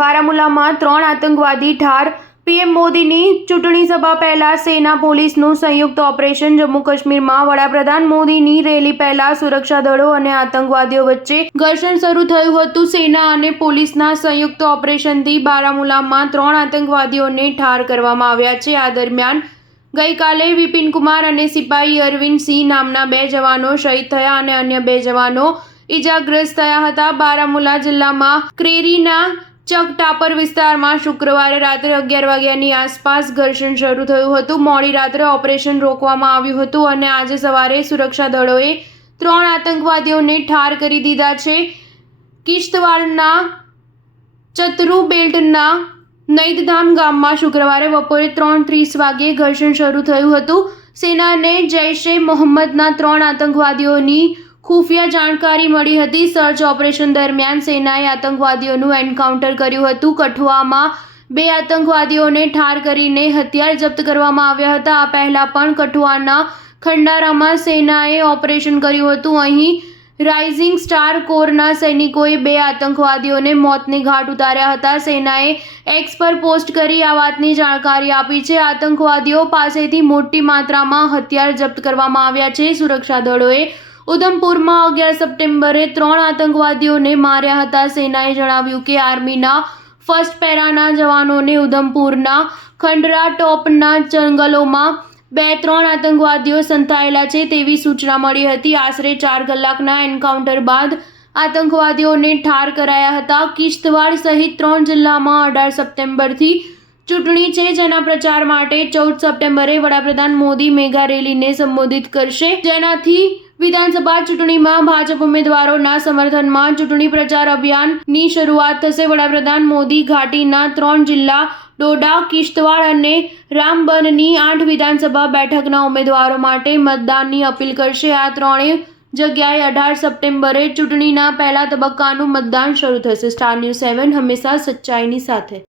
બારામુલામાં 3 આતંકવાદી ઠાર। પીએમ મોદીની ચૂંટણી સભા પહેલા સેના પોલીસનું સંયુક્ત ઓપરેશન। જમ્મુ કાશ્મીરમાં વડાપ્રધાન મોદીની રેલી પહેલા સુરક્ષા દળો અને આતંકવાદીઓ વચ્ચે ઘર્ષણ શરૂ થયું હતું। સેના અને પોલીસના સંયુક્ત ઓપરેશનથી બારામુલામાં 3 આતંકવાદીઓને ઠાર કરવામાં આવ્યા છે। આ દરમિયાન ગઈકાલે વિપિન કુમાર અને સિપાહી અરવિંદ સિંહ નામના 2 જવાનો શહીદ થયા અને અન્ય 2 જવાનો ઇજાગ્રસ્ત થયા હતા। બારામુલા જિલ્લામાં ક્રેરીના ચકટાપર વિસ્તારમાં શુક્રવારે રાત્રે 11 વાગ્યાની આસપાસ ઘર્ષણ શરૂ થયું હતું। મોડી રાત્રે ઓપરેશન રોકવામાં આવ્યું હતું અને આજે સવારે સુરક્ષા દળોએ 3 આતંકવાદીઓને ઠાર કરી દીધા છે। કિશ્તવાડના ચતરુ બેલ્ટના નૈતધામ ગામમાં શુક્રવારે બપોરે 3:30 વાગ્યે ઘર્ષણ શરૂ થયું હતું। સેનાને જૈશ-એ મોહમ્મદના 3 આતંકવાદીઓની ખુફિયા જાણકારી મળી હતી। સર્ચ ઓપરેશન દરમિયાન સેનાએ આતંકવાદીઓનું એન્કાઉન્ટર કર્યું હતું। કઠુઆમાં 2 આતંકવાદીઓને ઠાર કરીને હથિયાર જપ્ત કરવામાં આવ્યા હતા। આ પહેલા પણ કઠુઆના ખંડારામાં સેનાએ ઓપરેશન કર્યું હતું। અહીં રાઇઝિંગ સ્ટાર કોરના સૈનિકોએ 2 આતંકવાદીઓને મોતને ઘાટ ઉતાર્યા હતા। સેનાએ એક્સ પર પોસ્ટ કરી આ વાતની જાણકારી આપી છે। આતંકવાદીઓ પાસેથી મોટી માત્રામાં હથિયાર જપ્ત કરવામાં આવ્યા છે। સુરક્ષા દળોએ ઉધમપુરમાં 11 સપ્ટેમ્બરે 3 આતંકવાદીઓને માર્યા હતા। સેનાએ જણાવ્યું કે આર્મીના ફર્સ્ટ પેરાના જવાનોને ઉધમપુરના ખંડરા ટોપના જંગલોમાં 2-3 આતંકવાદીઓ સંતાયેલા છે તેવી સૂચના મળી હતી। આશરે 4 કલાકના એન્કાઉન્ટર બાદ આતંકવાદીઓને ઠાર કરાયા હતા। કિશ્તવાડ સહિત 3 જિલ્લામાં 18 સપ્ટેમ્બરથી ચૂંટણી છે, જેના પ્રચાર માટે 14 સપ્ટેમ્બરે વડાપ્રધાન મોદી મેગા રેલીને સંબોધિત કરશે, જેનાથી વિધાનસભા ચૂંટણીમાં ભાજપ ઉમેદવારોના સમર્થનમાં ચૂંટણી પ્રચાર અભિયાનની શરૂઆત થશે। વડાપ્રધાન મોદી ઘાટીના 3 જિલ્લા ડોડા, કિશ્તવાડ અને રામબનની 8 વિધાનસભા બેઠકના ઉમેદવારો માટે મતદાનની અપીલ કરશે। આ 3 જગ્યાએ 18 સપ્ટેમ્બરે ચૂંટણીના પહેલા તબક્કાનું મતદાન શરૂ થશે। સ્ટાર ન્યૂઝ 7 હંમેશા સચ્ચાઈની સાથે।